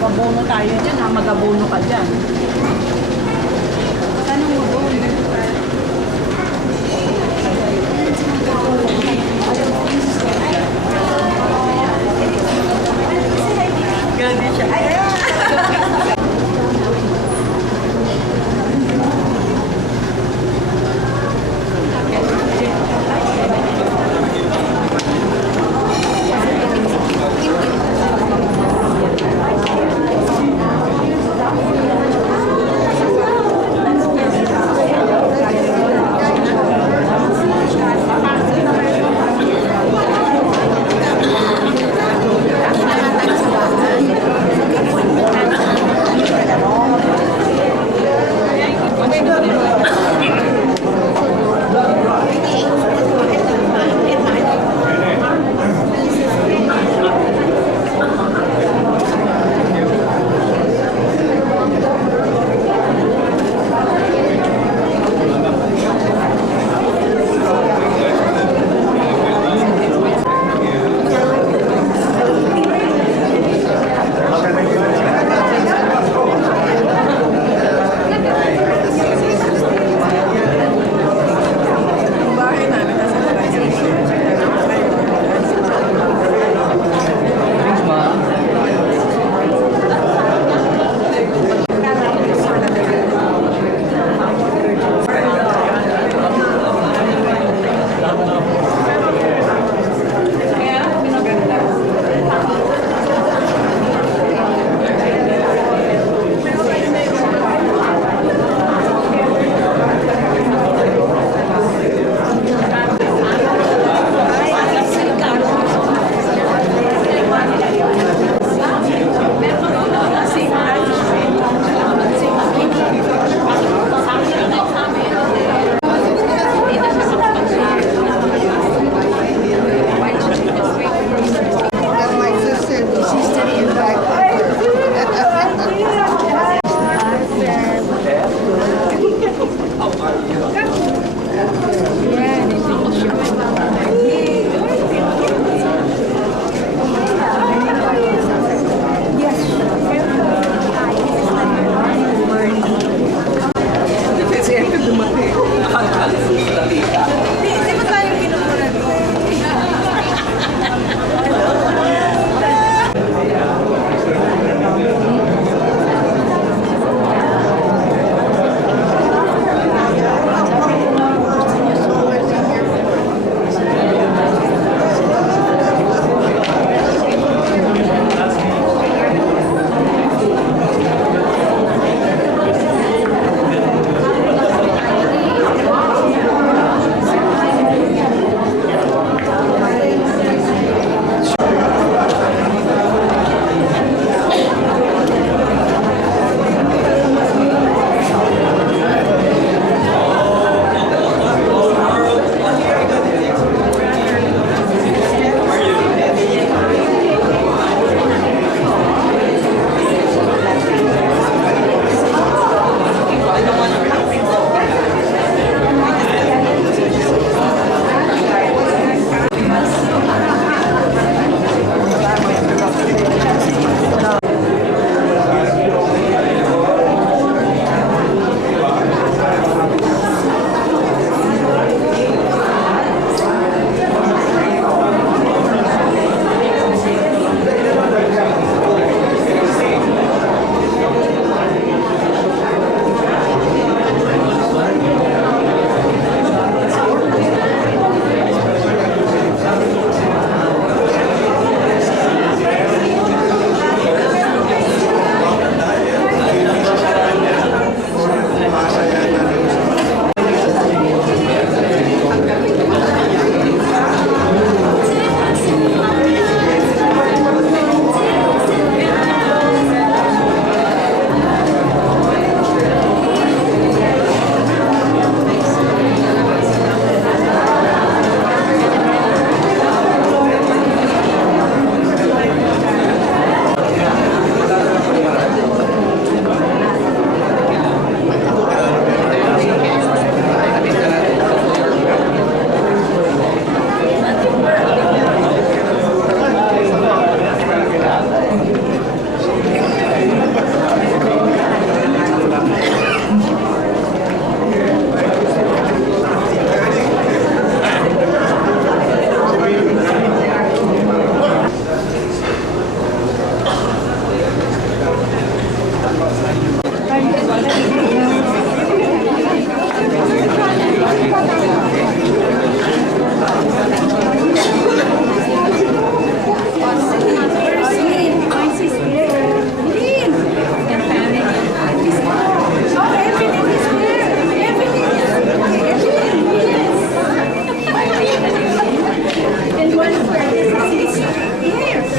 Pabono tayo dyan ha, mag-abono ka dyan. Saan ang abono? Ganda siya.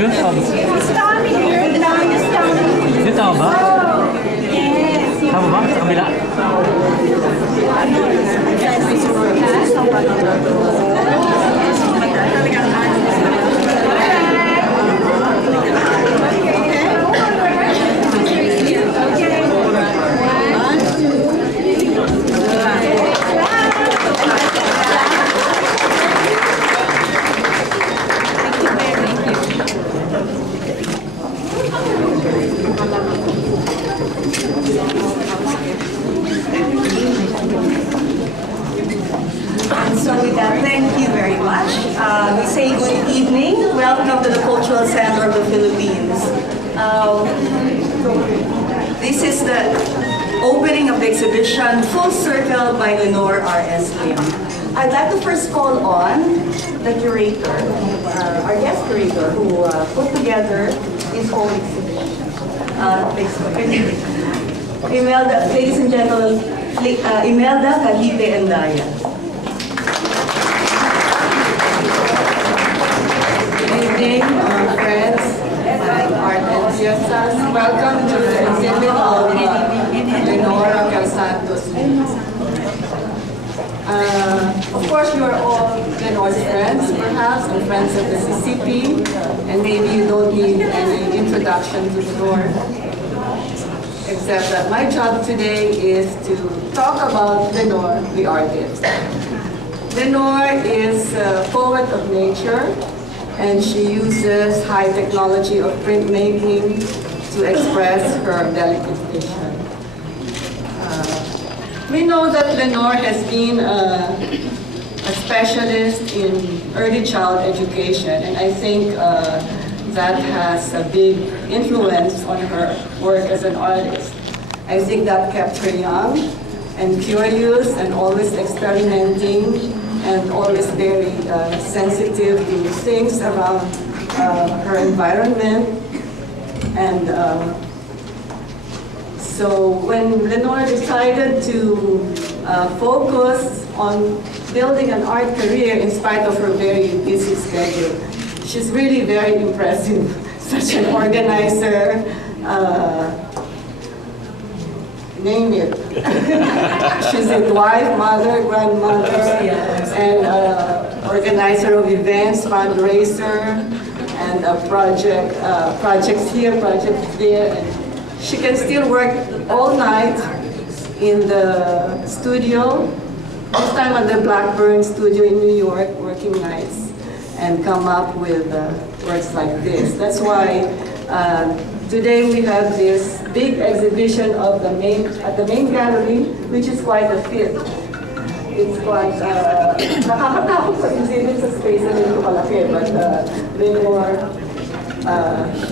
June tama ba? It's coming here. The line is coming. June tama ba? Yes. Tama ba? Sa kabila? And so with that, thank you very much. We say good evening. Welcome to the Cultural Center of the Philippines. This is the opening of the exhibition, Full Circle by Lenore R.S. Lim. I'd like to first call on the curator, our guest curator, who put together this whole exhibition. Imelda, ladies and gentlemen, Imelda Cavite Endaya. Good evening, friends and art enthusiasts. Welcome to the exhibit of Lenore Santos. Of course, you are all Lenore's friends, perhaps, and friends of the CCP, and maybe you don't need any introduction to Lenore, except that my job today is to talk about Lenore, the artist. Lenore is a poet of nature, and she uses high technology of printmaking to express her delicate vision. We know that Lenore has been a specialist in early child education, and I think that has a big influence on her work as an artist. I think that kept her young and curious and always experimenting and always very sensitive to things around her environment. And so when Lenore decided to focus on building an art career in spite of her very busy schedule, she's really very impressive. Such an organizer, name it. She's a wife, mother, grandmother, and organizer of events, fundraiser, and projects here, projects there. And she can still work all night in the studio, this time at the Blackburn studio in New York, working nights, and come up with works like this. That's why today we have this big exhibition of at the main gallery, which is quite a fit. It's quite, nakakatakot sa exhibit sa space na nito kalaki, but Lenore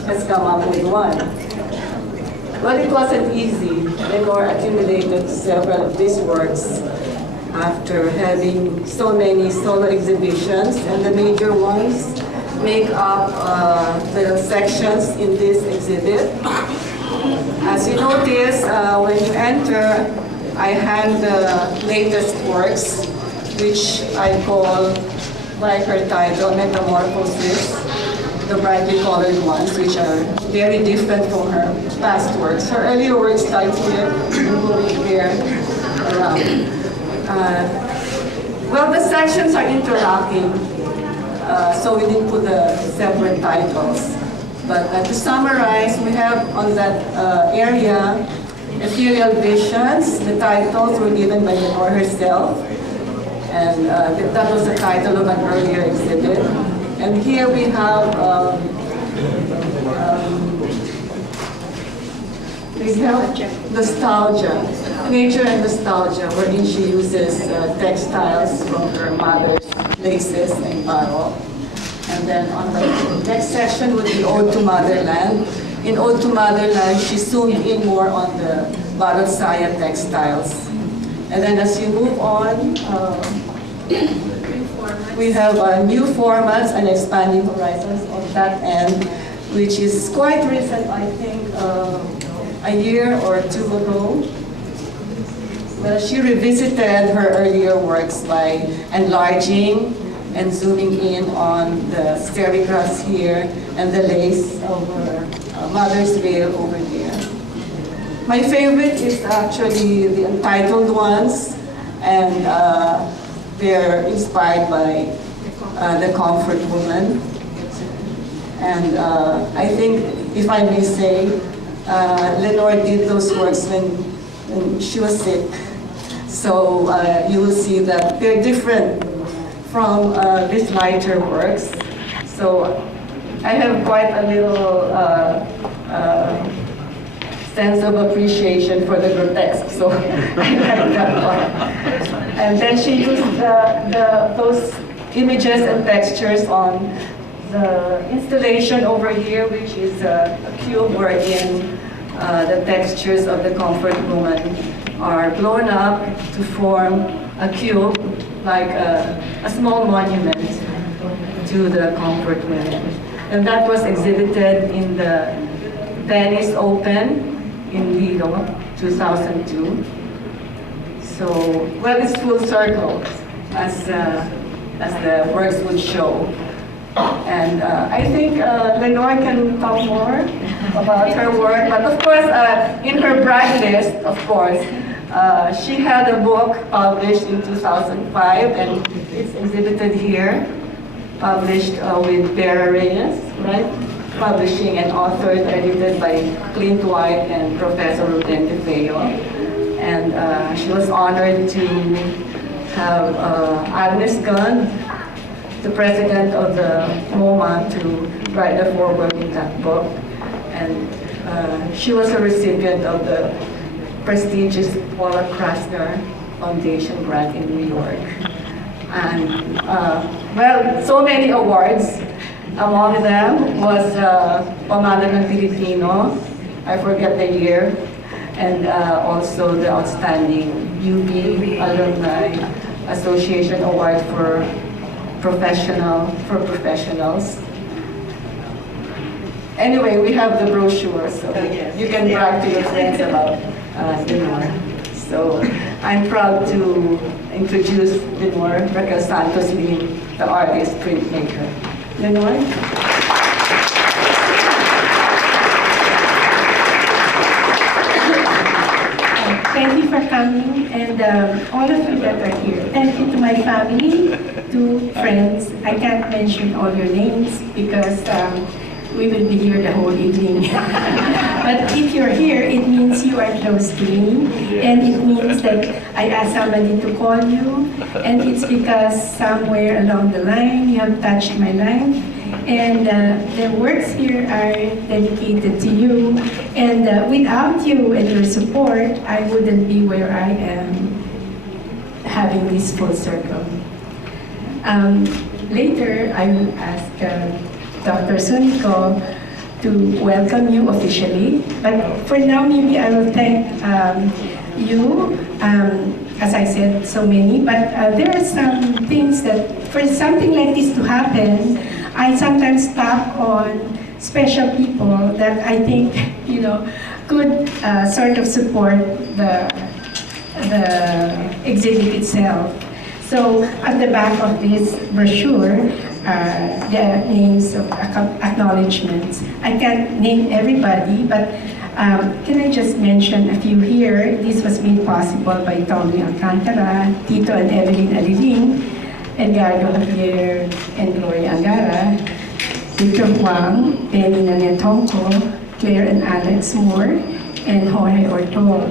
has come up with one. Well, it wasn't easy. Lenore accumulated several of these works after having so many solo exhibitions, and the major ones make up the sections in this exhibit. As you notice, when you enter, I had the latest works, which I call, by her title, Metamorphosis, the brightly colored ones, which are very different from her past works. Her earlier works start here and going there around. Well, the sections are interlocking, so we didn't put the separate titles. But to summarize, we have on that area, Ethereal Visions. The titles were given by Lenore herself, and that was the title of an earlier exhibit. And here we have Nostalgia, Nature and Nostalgia, wherein she uses textiles from her mother's laces and barrel. And then on the next section would be Ode to Motherland. In Ode to Motherland, she zoomed in more on the barrel saya textiles. And then as you move on, we have new formats and expanding horizons on that end, which is quite recent, I think, a year or two ago. Well, she revisited her earlier works by enlarging and zooming in on the serigraphs here and the lace over Mother's Veil over there. My favorite is actually the untitled ones, and they're inspired by the Comfort Woman. And I think, if I may say, Lenore did those works when she was sick. So you will see that they're different from these lighter works. So I have quite a little sense of appreciation for the grotesque, so I like that one. And then she used those images and textures on the installation over here, which is a cube wherein the textures of the Comfort Woman are blown up to form a cube, like a small monument to the Comfort Women. And that was exhibited in the Venice Open in Lido, 2002. So, well, it's full circle, as the works would show. And I think Lenore can talk more about her work, but of course, in her brag list, of course, she had a book published in 2005, and it's exhibited here, published with Vera Reyes, right? Publishing and authored, edited by Clint White and Professor Ruden DeFeo. And she was honored to have Agnes Gunn, the president of the MoMA, to write the foreword in that book. And she was a recipient of the prestigious Paula Krasner Foundation grant in New York. And, well, so many awards. Among them was Pamana ng Pilipino, I forget the year, and also the Outstanding UP Alumni Association Award for professionals. Anyway, we have the brochure, so you can brag to your friends about Lenore. So I'm proud to introduce Lenore Raquel Santos Lim, the artist printmaker. Lenore? Thank you for coming, and all of you that are here. Thank you to my family, to friends. I can't mention all your names because we will be here the whole evening. But if you're here, it means you are close to me, and it means that I asked somebody to call you, and it's because somewhere along the line you have touched my life. And the works here are dedicated to you. And without you and your support, I wouldn't be where I am having this full circle. Later, I will ask Dr. Sunico to welcome you officially. But for now, maybe I will thank you. As I said, so many. But there are some things that, for something like this to happen, I sometimes tap on special people that I think, could sort of support the exhibit itself. So at the back of this brochure, the names of acknowledgements. I can't name everybody, but can I just mention a few here? This was made possible by Tommy Alcantara, Tito and Evelyn Aliling, Edgardo Javier and Gloria Angara, Victor Huang, Penny Nanette Hongko, Claire and Alex Moore, and Jorge Ortol.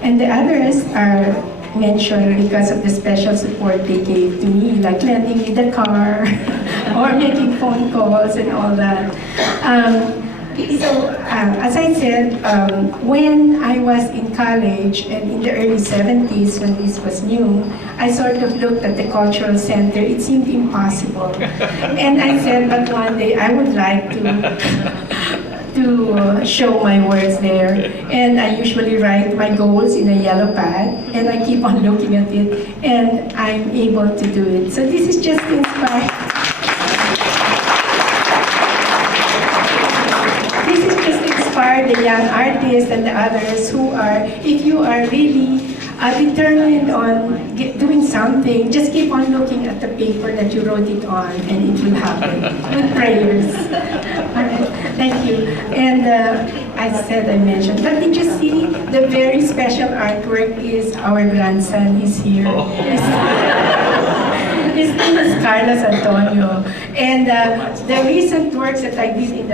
And the others are mentioned because of the special support they gave to me, like lending me the car or making phone calls and all that. As I said, when I was in college and in the early 70s, when this was new, I sort of looked at the cultural center. It seemed impossible. And I said, but one day I would like to show my words there. And I usually write my goals in a yellow pad, and I keep on looking at it, and I'm able to do it. So this is just inspired. The young artists and the others who are, if you are really determined on doing something, just keep on looking at the paper that you wrote it on, and it will happen with prayers. All right, thank you. And I mentioned, but did you see the very special artwork is our grandson is here. His name is Carlos Antonio, and the recent works that I did in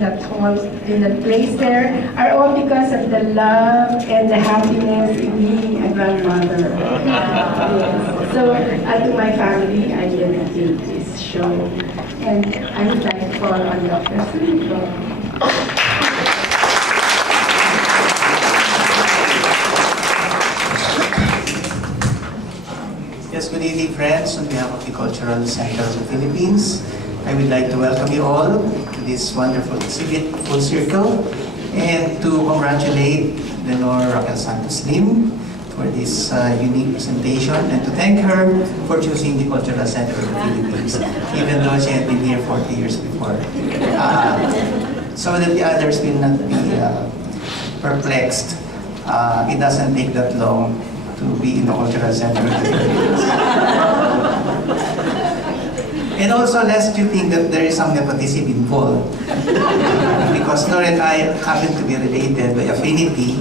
that hall, in that place there, are all because of the love and the happiness in being a grandmother. Yes. So, to my family, I dedicate this show, and I would like to call on Dr. Sunico. Yes, good evening, friends. On behalf of the Cultural Center of the Philippines, I would like to welcome you all to this wonderful exhibit, Full Circle, and to congratulate Lenore Raquel Santos Lim for this unique presentation, and to thank her for choosing the Cultural Center of the Philippines, even though she had been here 40 years before. So that the others will not be perplexed, it doesn't take that long to be in the Cultural Center of the Philippines. And also, lest you think that there is some nepotism involved, because Nor and I happen to be related by affinity.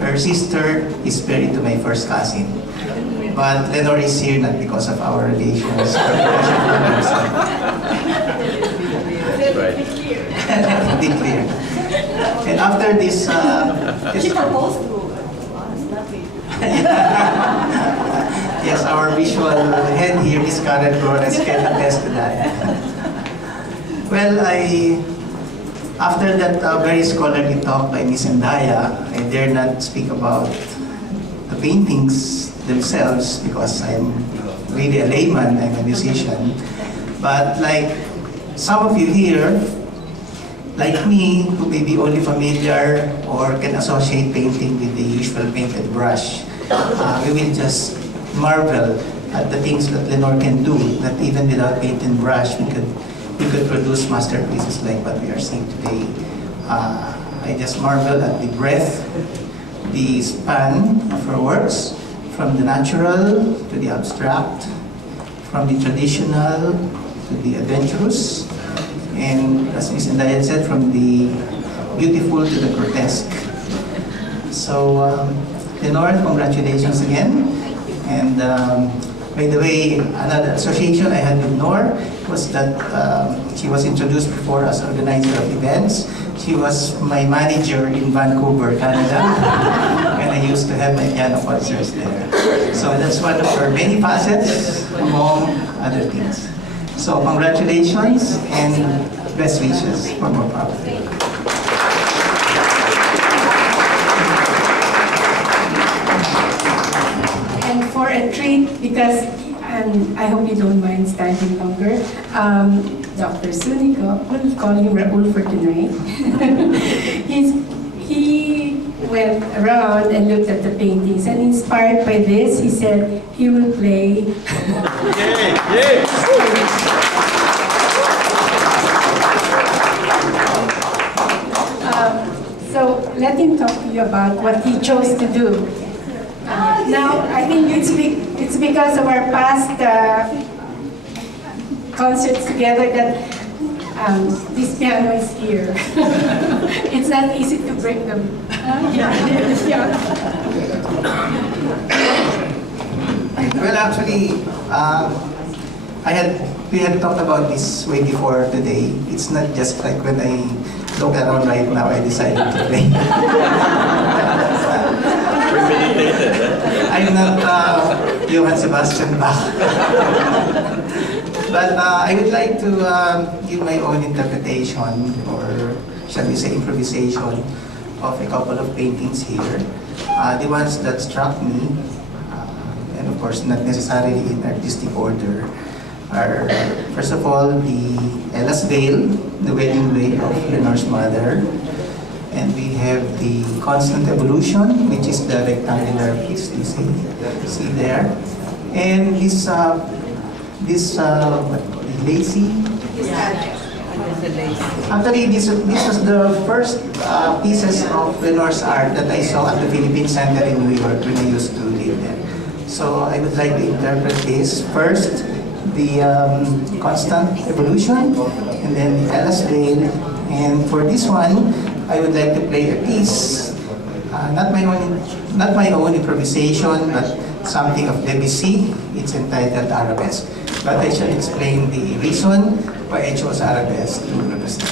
Her sister is married to my first cousin. But Lenore is here not because of our relations, but because of her herself. Let it be clear. And after this, She proposed to us, not me. yes, our visual head here, Miss Karen Flores, can attest to that. Well, after that very scholarly talk by Miss Endaya, I dare not speak about the paintings themselves because I'm really a layman, I'm a musician. But like some of you here, like me, who may be only familiar or can associate painting with the usual painted brush, we will just marvel at the things that Lenore can do, that even without paint and brush, we could produce masterpieces like what we are seeing today. I just marvel at the breadth, the span of her works, from the natural to the abstract, from the traditional to the adventurous, and as Ms. Endaya said, from the beautiful to the grotesque. So, Lenore, congratulations again. And by the way, another association I had with Nor was that she was introduced before as organizer of events. She was my manager in Vancouver, Canada, and I used to have my piano concerts there. So that's one of her many facets, among other things. So congratulations and best wishes for more power. For a treat, because I hope you don't mind standing longer, Dr. Sunico, we'll call him Raul for tonight. He went around and looked at the paintings, and inspired by this, he said he will play. So let him talk to you about what he chose to do. Now, I think it's because of our past concerts together that this piano is here. It's not easy to break them. Well, actually, we had talked about this way before today. It's not just like when I look around right now, I decided to play. I'm not Johann Sebastian Bach. But I would like to give my own interpretation, or shall we say improvisation, of a couple of paintings here. The ones that struck me, and of course not necessarily in artistic order, are first of all the Ella's Veil, the wedding veil of Lenore's mother. And we have the Constant Evolution, which is the rectangular piece you see there. And this lacy. Actually, this was the first pieces of Lenore's art that I saw at the Philippine Center in New York when I used to live So I would like to interpret this. First, the constant evolution, and then the Ella's Veil. And for this one, I would like to play a piece, not my own improvisation, but something of Debussy. It's entitled Arabesque. But I shall explain the reason why I chose Arabesque to represent.